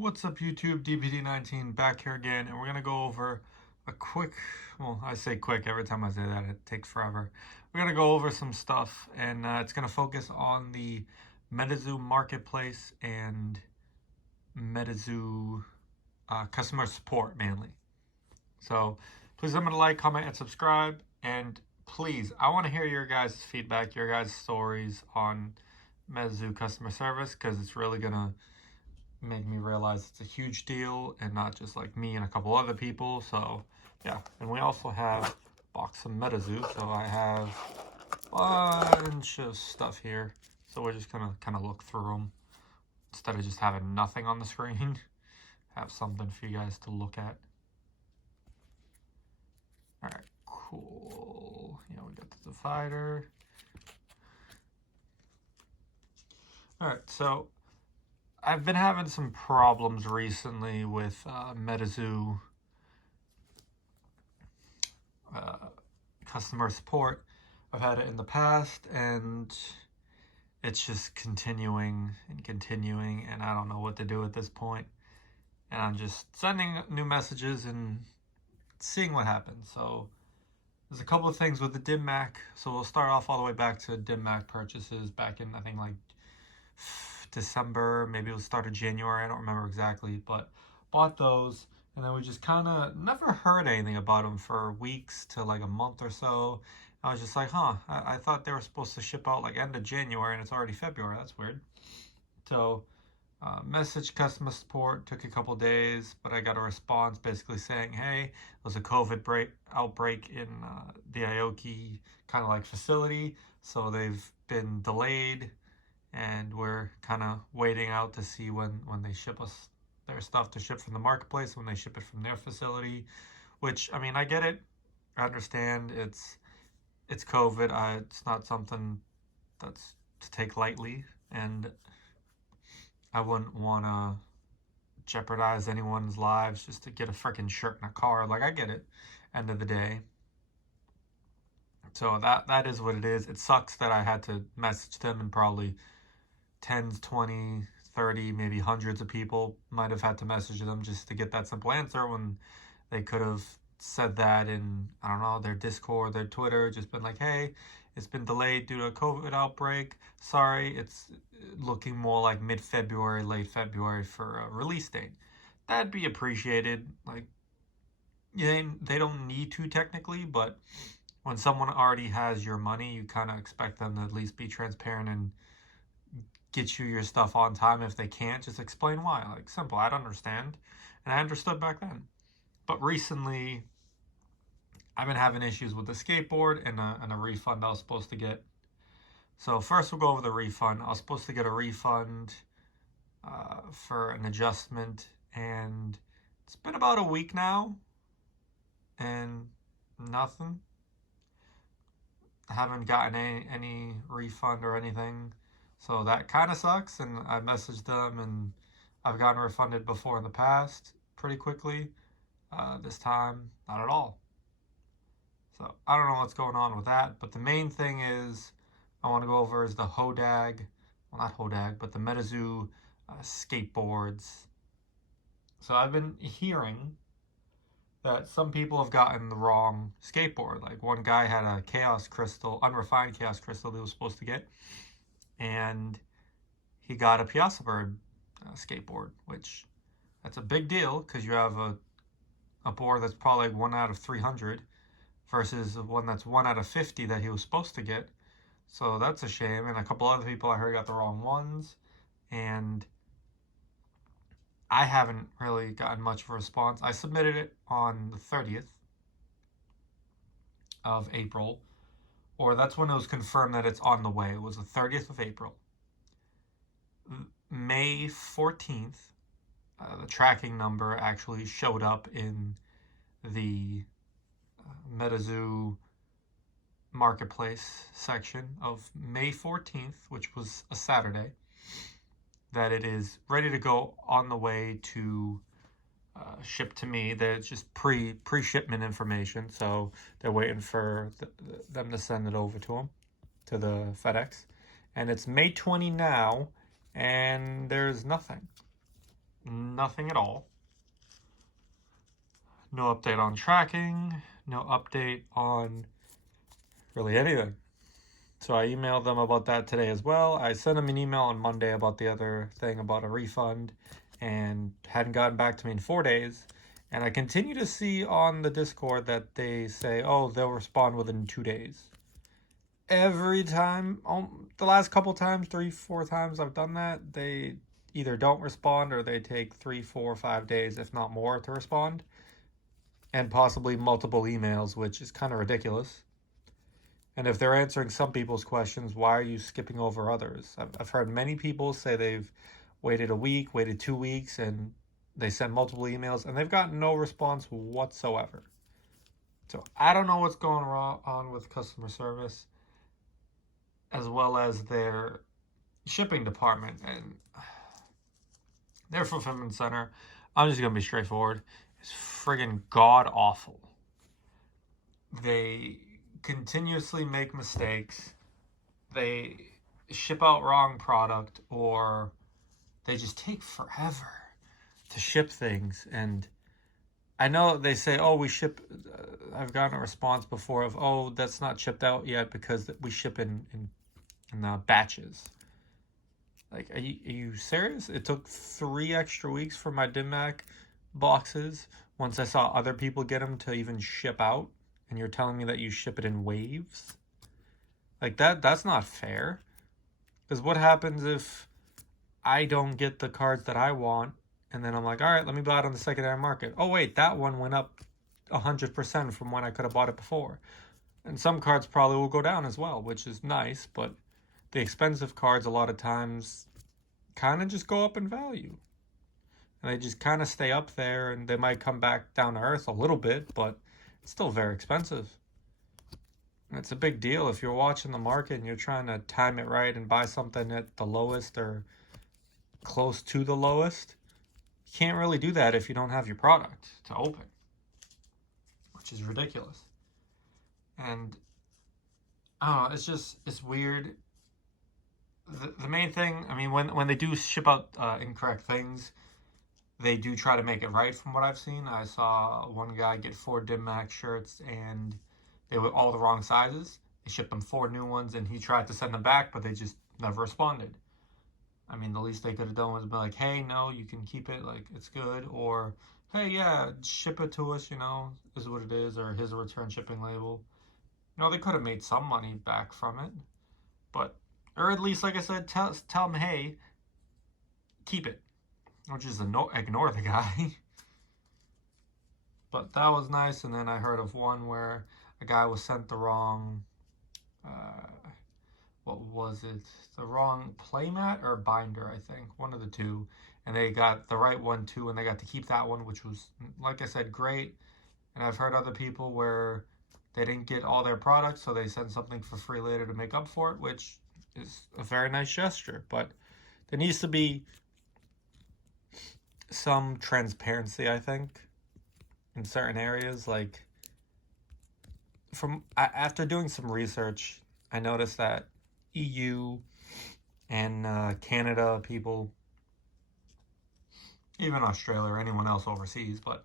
What's up YouTube, DPD19 back here again, and we're going to go over a quick, well, I say quick, every time I say that it takes forever. We're going to go over some stuff, and it's going to focus on the MetaZoo marketplace and MetaZoo customer support mainly. So please remember to like, comment, and subscribe, and please, I want to hear your guys' feedback, your guys' stories on MetaZoo customer service, because it's really going to make me realize it's a huge deal and not just like me and a couple other people. So yeah, and we also have a box of MetaZoo, so I have a bunch of stuff here, so we're just gonna kind of look through them instead of just having nothing on the screen. Have something for you guys to look at. All right, cool. Yeah, we got the divider. All right, so I've been having some problems recently with MetaZoo customer support. I've had it in the past, and it's just continuing and continuing, and I don't know what to do at this point. And I'm just sending new messages and seeing what happens. So there's a couple of things with the dim Mac. So we'll start off all the way back to dim Mac purchases back in, I think, like December, maybe it was start of January, I don't remember exactly, but bought those, and then we just kind of never heard anything about them for weeks to like a month or so. I was just like, I thought they were supposed to ship out like end of January and it's already February. That's weird. So message customer support, took a couple days, but I got a response basically saying, hey, there's a COVID outbreak in the Aoki kind of like facility, so they've been delayed, and we're kind of waiting out to see when they ship us their stuff to ship from the marketplace, when they ship it from their facility. Which, I mean, I get it, I understand, it's COVID. It's not something that's to take lightly, and I wouldn't want to jeopardize anyone's lives just to get a freaking shirt and a car. Like, I get it, end of the day. So that is what it is. It sucks that I had to message them, and probably tens, 20, 30, maybe hundreds of people might have had to message them just to get that simple answer, when they could have said that in, I don't know, their Discord, their Twitter, just been like, hey, it's been delayed due to a COVID outbreak. Sorry, it's looking more like mid-February, late February for a release date. That'd be appreciated. Like, yeah, they don't need to technically, but when someone already has your money, you kind of expect them to at least be transparent and get you your stuff on time. If they can't, just explain why. Like, simple. I'd understand, and I understood back then. But recently, I've been having issues with the skateboard and a refund I was supposed to get. So first we'll go over the refund. I was supposed to get a refund for an adjustment, and it's been about a week now, and nothing. I haven't gotten any refund or anything. So that kind of sucks, and I messaged them, and I've gotten refunded before in the past pretty quickly. This time, not at all. So I don't know what's going on with that, but the main thing is I want to go over is the Hodag, well, not Hodag, but the MetaZoo skateboards. So I've been hearing that some people have gotten the wrong skateboard. Like, one guy had a Chaos Crystal, unrefined Chaos Crystal, that he was supposed to get, and he got a Piazza Bird skateboard, which that's a big deal, because you have a board that's probably like 1 out of 300 versus one that's 1 out of 50 that he was supposed to get. So that's a shame. And a couple other people I heard got the wrong ones, and I haven't really gotten much of a response. I submitted it on the 30th of April, or that's when it was confirmed that it's on the way. It was the 30th of April. May 14th, the tracking number actually showed up in the MetaZoo marketplace section of May 14th, which was a Saturday, that it is ready to go, on the way to ship to me. That it's just pre-shipment information, so they're waiting for them to send it over to them, to the FedEx. And it's May 20 now, and there's nothing. Nothing at all. No update on tracking. No update on really anything. So I emailed them about that today as well. I sent them an email on Monday about the other thing about a refund and hadn't gotten back to me in 4 days. And I continue to see on the Discord that they say, oh, they'll respond within 2 days. Every time, the last couple times, 3, 4 times I've done that, they either don't respond or they take 3, 4, 5 days, if not more, to respond. And possibly multiple emails, which is kind of ridiculous. And if they're answering some people's questions, why are you skipping over others? I've heard many people say they've waited a week, waited 2 weeks, and they send multiple emails, and they've gotten no response whatsoever. So I don't know what's going on with customer service, as well as their shipping department and their fulfillment center. I'm just going to be straightforward. It's friggin' god awful. They continuously make mistakes. They ship out wrong product, or they just take forever to ship things. And I know they say, oh, we ship, I've gotten a response before of, oh, that's not shipped out yet because we ship in batches. Like, are you serious? It took 3 extra weeks for my DimMac boxes once I saw other people get them to even ship out, and you're telling me that you ship it in waves? Like, that's not fair. Because what happens if I don't get the cards that I want, and then I'm like, all right, let me buy it on the secondary market. Oh, wait, that one went up 100% from when I could have bought it before. And some cards probably will go down as well, which is nice, but the expensive cards a lot of times kind of just go up in value. And they just kind of stay up there, and they might come back down to earth a little bit, but it's still very expensive. And it's a big deal if you're watching the market and you're trying to time it right and buy something at the lowest or close to the lowest. You can't really do that if you don't have your product to open, which is ridiculous. And I don't know, it's weird. The main thing, I mean, when they do ship out incorrect things, they do try to make it right from what I've seen. I saw one guy get 4 DimMac shirts and they were all the wrong sizes. They shipped him 4 new ones and he tried to send them back, but they just never responded. I mean, the least they could have done was be like, hey, no, you can keep it, like, it's good. Or, hey, yeah, ship it to us, is what it is. Or here's a return shipping label. They could have made some money back from it. But, or at least, like I said, tell them, hey, keep it. Or just ignore the guy. But that was nice. And then I heard of one where a guy was sent the wrong, what was it? The wrong playmat or binder, I think. One of the two. And they got the right one too, and they got to keep that one, which was, like I said, great. And I've heard other people where they didn't get all their products, so they sent something for free later to make up for it, which is a very nice gesture. But there needs to be some transparency, I think, in certain areas. Like, after doing some research, I noticed that EU and Canada people, even Australia or anyone else overseas, but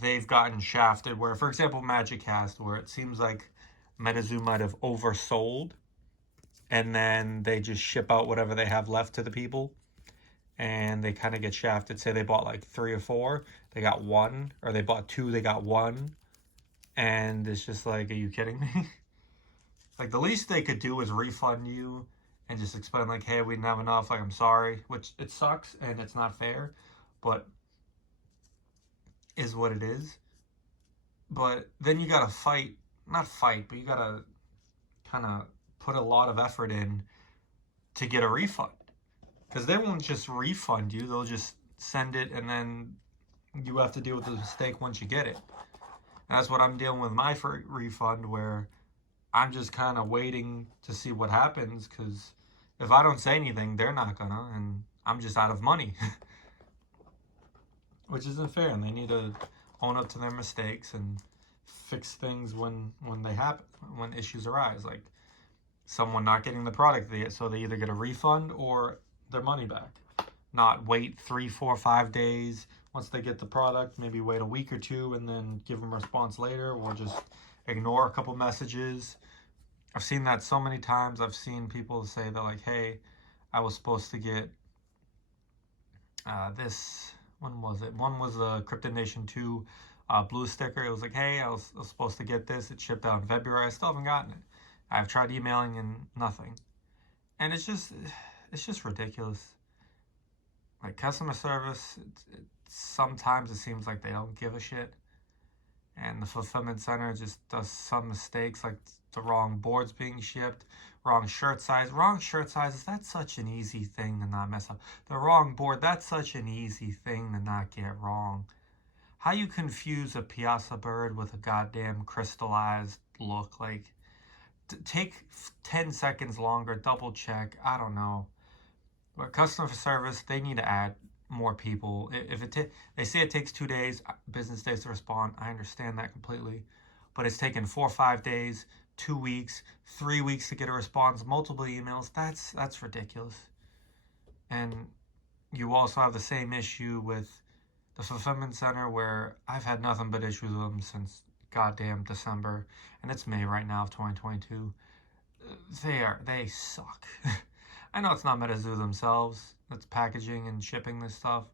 they've gotten shafted where, for example, Magic Cast, where it seems like MetaZoo might have oversold and then they just ship out whatever they have left to the people and they kind of get shafted. Say they bought like 3 or 4, they got 1, or they bought 2, they got 1. And it's just like, are you kidding me? Like, the least they could do is refund you and just explain, like, hey, we didn't have enough, like, I'm sorry, which it sucks and it's not fair, but is what it is. But then you gotta not fight, but you gotta kind of put a lot of effort in to get a refund. Because they won't just refund you, they'll just send it and then you have to deal with the mistake once you get it. And that's what I'm dealing with my refund, where I'm just kind of waiting to see what happens, because if I don't say anything, they're not gonna, and I'm just out of money. Which isn't fair, and they need to own up to their mistakes and fix things when they happen, when issues arise, like someone not getting the product, so they either get a refund or their money back. not wait 3, 4, 5 days once they get the product. Maybe wait a week or two and then give them a response later, or just ignore a couple messages. I've seen that so many times. I've seen people say that, like, hey, I was supposed to get this. When was it? One was a Cryptid Nation 2 blue sticker. It was like, hey, I was supposed to get this. It shipped out in February. I still haven't gotten it. I've tried emailing and nothing. And it's just ridiculous. Like, customer service, sometimes it seems like they don't give a shit. And the fulfillment center just does some mistakes, like the wrong boards being shipped, wrong shirt size. Wrong shirt sizes, that's such an easy thing to not mess up. The wrong board, that's such an easy thing to not get wrong. How you confuse a Piazza bird with a goddamn crystallized look? Like, take 10 seconds longer, double check. I don't know. But customer service, they need to add more people. If they say it takes 2 days, business days to respond, I understand that completely. But it's taken 4 or 5 days, 2 weeks, 3 weeks to get a response, multiple emails. That's ridiculous. And you also have the same issue with the fulfillment center, where I've had nothing but issues with them since goddamn December, and it's May right now of 2022. They suck. I know it's not MetaZoo themselves that's packaging and shipping this stuff,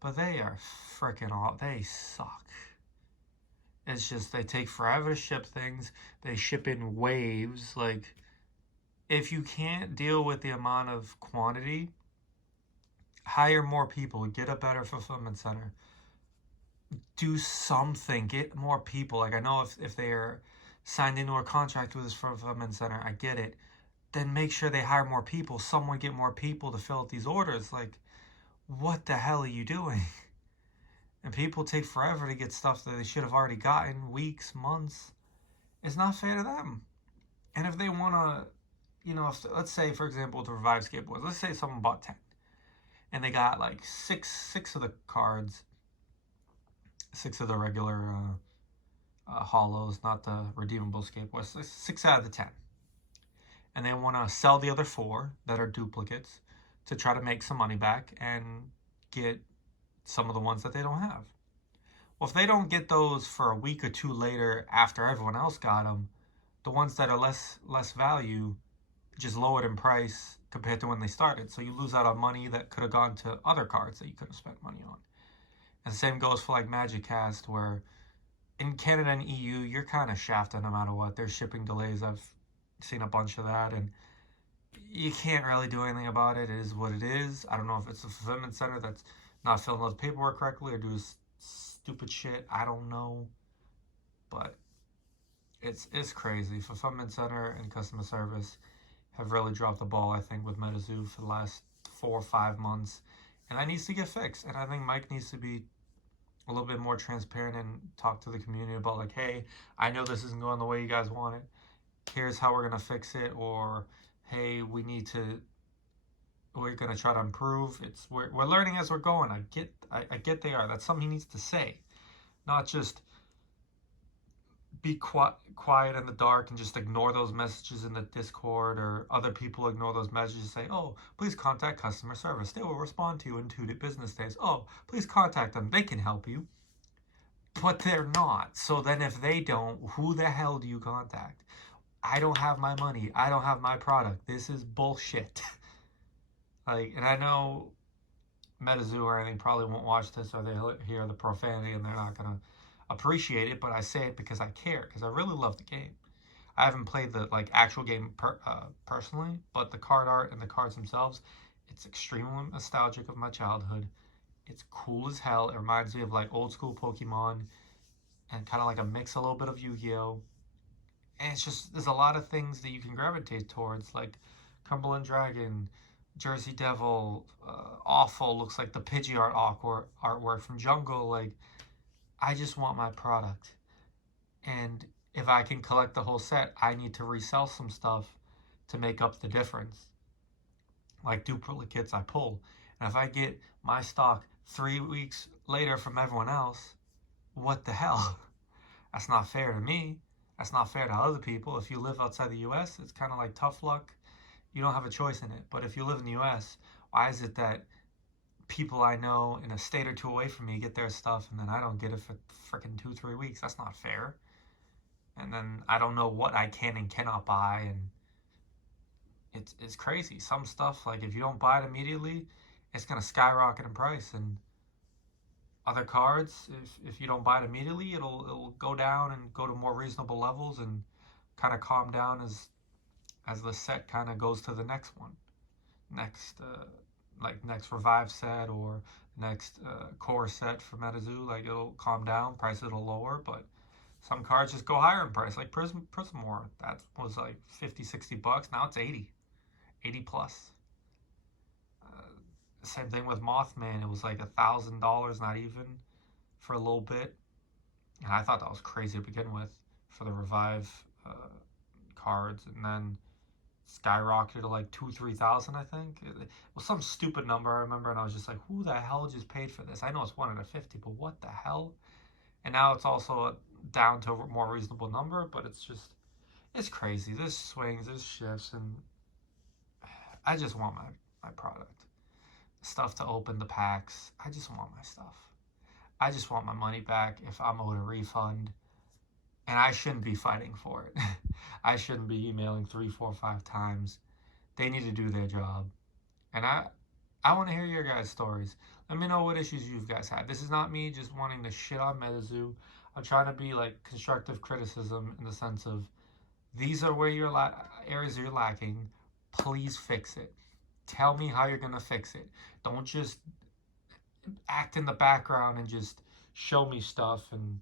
but they are freaking all. They suck. It's just they take forever to ship things. They ship in waves. Like, if you can't deal with the amount of quantity, hire more people. Get a better fulfillment center. Do something. Get more people. Like, I know if they are signed into a contract with this fulfillment center, I get it. Then make sure they hire more people. Someone get more people to fill out these orders. Like, what the hell are you doing? And people take forever to get stuff that they should have already gotten, weeks, months. It's not fair to them. And if they want to, let's say, for example, with the Revive skateboards, let's say someone bought 10 and they got like six of the cards, 6 of the regular hollows, not the redeemable skateboards, 6 out of the 10. And they want to sell the other 4 that are duplicates to try to make some money back and get some of the ones that they don't have. Well, if they don't get those for a week or 2 later after everyone else got them, the ones that are less value just lowered in price compared to when they started. So you lose out on money that could have gone to other cards that you could have spent money on. And the same goes for like Magic Cast, where in Canada and EU, you're kind of shafted no matter what. There's shipping delays. I've seen a bunch of that, and you can't really do anything about it. It is what it is. I don't know if it's a fulfillment center that's not filling out the paperwork correctly or doing stupid shit. I don't know, but it's crazy. Fulfillment center and customer service have really dropped the ball, I think, with MetaZoo for the last 4 or 5 months, and that needs to get fixed. And I think Mike needs to be a little bit more transparent and talk to the community about, like, hey, I know this isn't going the way you guys want it. Here's how we're going to fix it. Or, hey, we're going to try to improve. We're learning as we're going. I get they are. That's something he needs to say, not just be quiet in the dark and just ignore those messages in the Discord, or other people ignore those messages and say, oh, please contact customer service. They will respond to you in 2 business days. Oh, please contact them. They can help you. But they're not. So then if they don't, who the hell do you contact? I don't have my money. I don't have my product. This is bullshit. Like, and I know MetaZoo or anything probably won't watch this, or they hear the profanity and they're not going to appreciate it, but I say it because I care, because I really love the game. I haven't played the actual game personally, but the card art and the cards themselves, it's extremely nostalgic of my childhood. It's cool as hell. It reminds me of like old school Pokemon, and kind of like a mix, a little bit of Yu-Gi-Oh! And it's just, there's a lot of things that you can gravitate towards, like Cumberland Dragon, Jersey Devil, Awful, looks like the Pidgey artwork from Jungle. Like, I just want my product. And if I can collect the whole set, I need to resell some stuff to make up the difference. Like duplicates I pull. And if I get my stock 3 weeks later from everyone else, what the hell? That's not fair to me. That's not fair to other people. If you live outside the US, it's kind of like tough luck. You don't have a choice in it. But if you live in the US, why is it that people I know in a state or two away from me get their stuff, and then I don't get it for freaking 2-3 weeks. That's not fair. And then I don't know what I can and cannot buy, and it's crazy. Some stuff, like if you don't buy it immediately, it's gonna skyrocket in price. And other cards, if you don't buy it immediately, it'll go down and go to more reasonable levels and kind of calm down as the set kind of goes to the next one, next revive set or next core set for MetaZoo. Like it'll calm down, price it'll lower, but some cards just go higher in price, like Prism War. That was like 50-60 bucks. Now it's 80 plus. Same thing with Mothman. It was like $1,000, not even, for a little bit, and I thought that was crazy to begin with for the revive cards, and then skyrocketed to like 2-3,000. I think it was some stupid number I remember, and I was just like, who the hell just paid for this? I know it's 1 out of 50, but what the hell? And now it's also down to a more reasonable number, but it's crazy. There's swings, there's shifts, and I just want my product. Stuff to open the packs. I just want my stuff. I just want my money back if I'm owed a refund. And I shouldn't be fighting for it. I shouldn't be emailing 3, 4, 5 times. They need to do their job. And I want to hear your guys' stories. Let me know what issues you guys had. This is not me just wanting to shit on MetaZoo. I'm trying to be like constructive criticism in the sense of these are where areas you're lacking. Please fix it. Tell me how you're going to fix it. Don't just act in the background and just show me stuff and,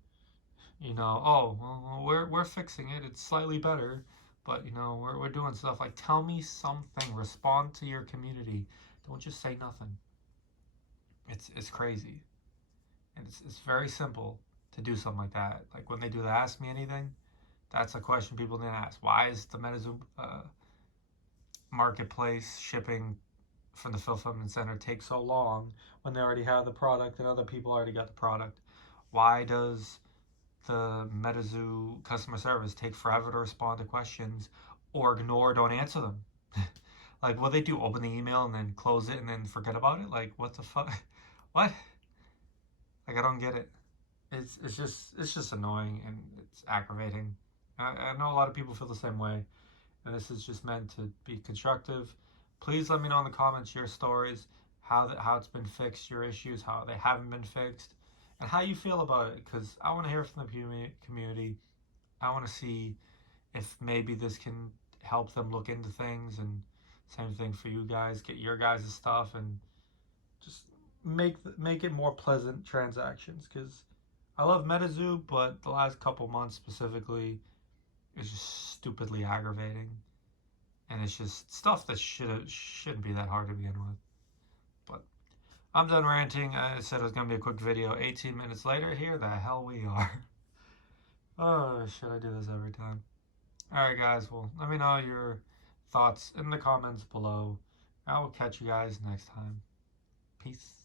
oh, well, we're fixing it. It's slightly better, but, we're doing stuff. Like, tell me something. Respond to your community. Don't just say nothing. It's crazy. And it's very simple to do something like that. Like, when they do the Ask Me Anything, that's a question people need to ask. Why is the MetaZoo marketplace shipping from the Fullfilment Center take so long when they already have the product and other people already got the product? Why does the MetaZoo customer service take forever to respond to questions or ignore, don't answer them? Like, what they do, open the email and then close it and then forget about it? Like, what the fuck? What? Like, I don't get it. It's just annoying and it's aggravating. I know a lot of people feel the same way, and this is just meant to be constructive. Please let me know in the comments your stories, how it's been fixed, your issues, how they haven't been fixed, and how you feel about it, because I want to hear from the community. I want to see if maybe this can help them look into things, and same thing for you guys, get your guys' stuff, and just make it more pleasant transactions, because I love MetaZoo, but the last couple months specifically is just stupidly aggravating. And it's just stuff that shouldn't be that hard to begin with. But I'm done ranting. I said it was going to be a quick video. 18 minutes later, here the hell we are. Oh, should I do this every time? Alright guys, well, let me know your thoughts in the comments below. I will catch you guys next time. Peace.